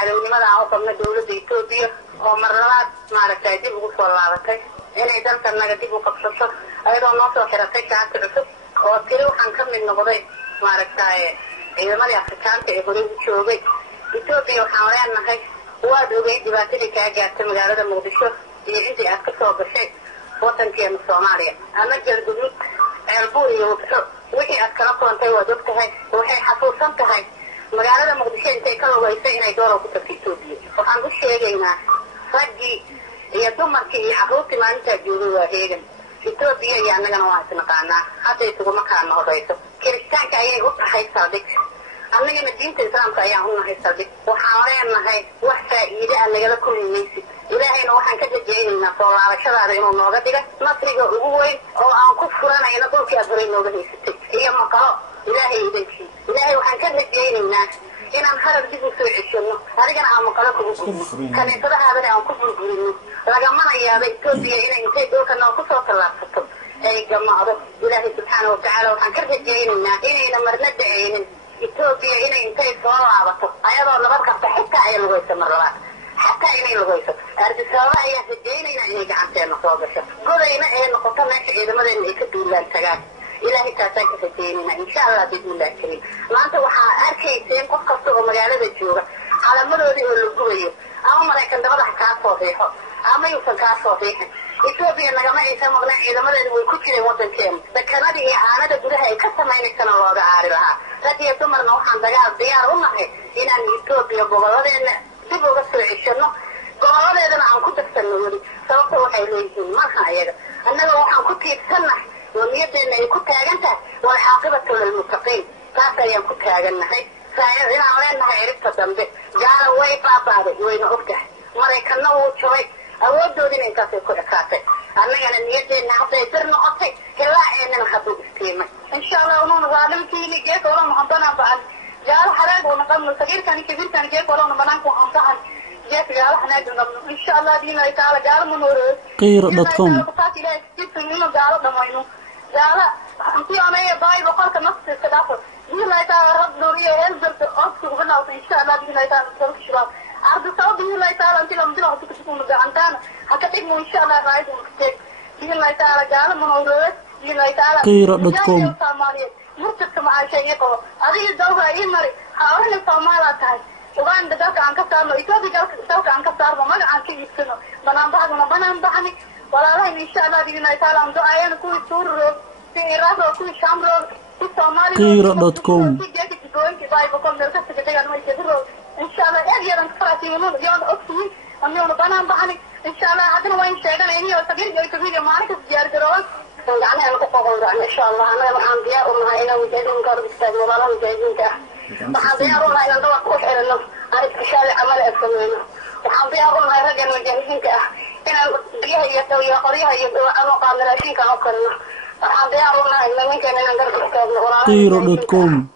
عدونimada aan u qabno dawladda Itoobiya oo marlabaad maaragtay dib ugu soo laabatay inay dalka naga dib u qabsato ayadoo noo soo xiratay shacabka cusub oo tiri waxaan ka mid noqday maaragtay ciidamadii Afrikaanka ee hore u joogay Itoobiya waxaan leenahay waad ogay dhibaatadii ka gaartay magaalada Muqdisho iyo intii aad ka soo gashay wadankeena Soomaaliya ama galgudud ceelbuur iyo wixii aad kala kulantay waad ogtahay waxay xasuusan tahay magaalada Muqdisho intay ka lugaysay inay dooro ku tagto Itoobiya waxaan u sheegaynaa ragii iyo dumarkii iyo carruurtii maalinta joogay waa heegan Itoobiya iyo annagana waa isnaqaanaa hadda isuguma kaana horeyso kiristaanka ayay u tahay saldhig annagana diinta islaamka ayaan u nahay saldhig waxaan leenahay wax faa'iido aan nagala kulmaysid ilaahayna waxaan ka rajaynaynaa soo laabashadaada inuu nooga dhigo nasriga ugu weyn oo aan ku furanayno dhulkii aad horey nooga haysatay iyo maqalo ilaahay idankii ilaahay waxaan ka rajaynaynaa inaan harar dib u soo ceshano adigana aan maqalo kugu gudno kaniisadahaadana aan ku burburino lagamana yaaba Itoobiya inay intay dhulkana ku soo tallaabsato ay gamaado ilaahay subxaanahu wa tacaala waxaan ka rajaynaynaa inayna marna dacaynin Itoobiya inay intay soo laabato ayadoo nabad qabta xitaa ay lugayso mar labaad حتى إني لغيته أرجسوا أيه الدينين إني جعلتين مصابة قلنا إيه نقطة ماشي إذا ما ذي كتب الله تجاه إلهي تاسك في الدينين إن شاء الله بإذن الله الكريم ما أنت وحى أركيسين قف قصوا مجالة الجورة على مدى ذي اللجوية أما مرة كان دخل حكاية صحيحة أما يوصل كاس صحيحة إثيوبيا نجمع يسمى إذا ما ذي ويكتير وطن كام لكن هذه إعانة بدها يكسر ما ينكسر الله عارفها لكن يتمر نوحان دجال ديار أمه إن إثيوبيا بغلادين dib uga soo ceshano goladeedana aan ku tagsanno wali sababta waxay leeyihiin marka ayaga annaga waxaan ku tiirsanahay waliyadeena ay ku taagantahay wal caaqibatu lil muttaqin taas ayaan ku taaganahay saayir inaan leenahay ciribta dambe gaala way baabaaday wayna ogtahay maraykanna uu jabay awoodoodina intaasay ku dhakaatay annagana niyadeena hadday dir noqotay hilaaceennana hadduu istiimay insha allah unuuna zaalimkiini gees oran hadana baan جال حراق ونقم صغير كان كبير كان جيك ولا نبنانك وحمطحن جيك جال حناق إن شاء الله دينا يتعالى جال منور قير.com جال أنتي أنا باي بقولك نص كدافر دينا يتعالى رب نورية ينزل أصدق بنا إن شاء الله دينا يتعالى نزل الشباب عرض صوت دينا يتعالى أنتي لم تلعب تكتبون مجعنتانا حكتبه إن شاء الله رايد ومكتب دينا يتعالى جال منور دينا يتعالى قير.com مرتبط مع شيء يقوى هذه الدولة أي مري حاولنا الصومالة تاعي وبعد ذلك عن كسر إثيوبيا ذلك عن كسر وما عن كي يسنو بنام بحني ولا لا إن شاء الله دينا يتعلم عن دعاء نكون سور في إيران وكل شامر في الصومالي قير.com إن شاء الله أجي أنا كفرتي منو يوم أكتوي أمي ونبنام بحني إن شاء الله عدنا وين شيئا إني وسجل جاي كبير معك زيارة جروان يعني أنا كفاهم إن شاء الله أنا وحن ديارهم هاي لو جايين قرب استاذ ولا لهم جايين ده وحن ديارهم هاي لو كوش إلى النص أنا كشال عمل أسمينه وحن ديارهم هاي رجال مجاهدين كه أنا بيها يتوي قريها أنا قام راشين كانوا كنا وحن ديارهم هاي لو ممكن أنا قرب استاذ ولا قير.com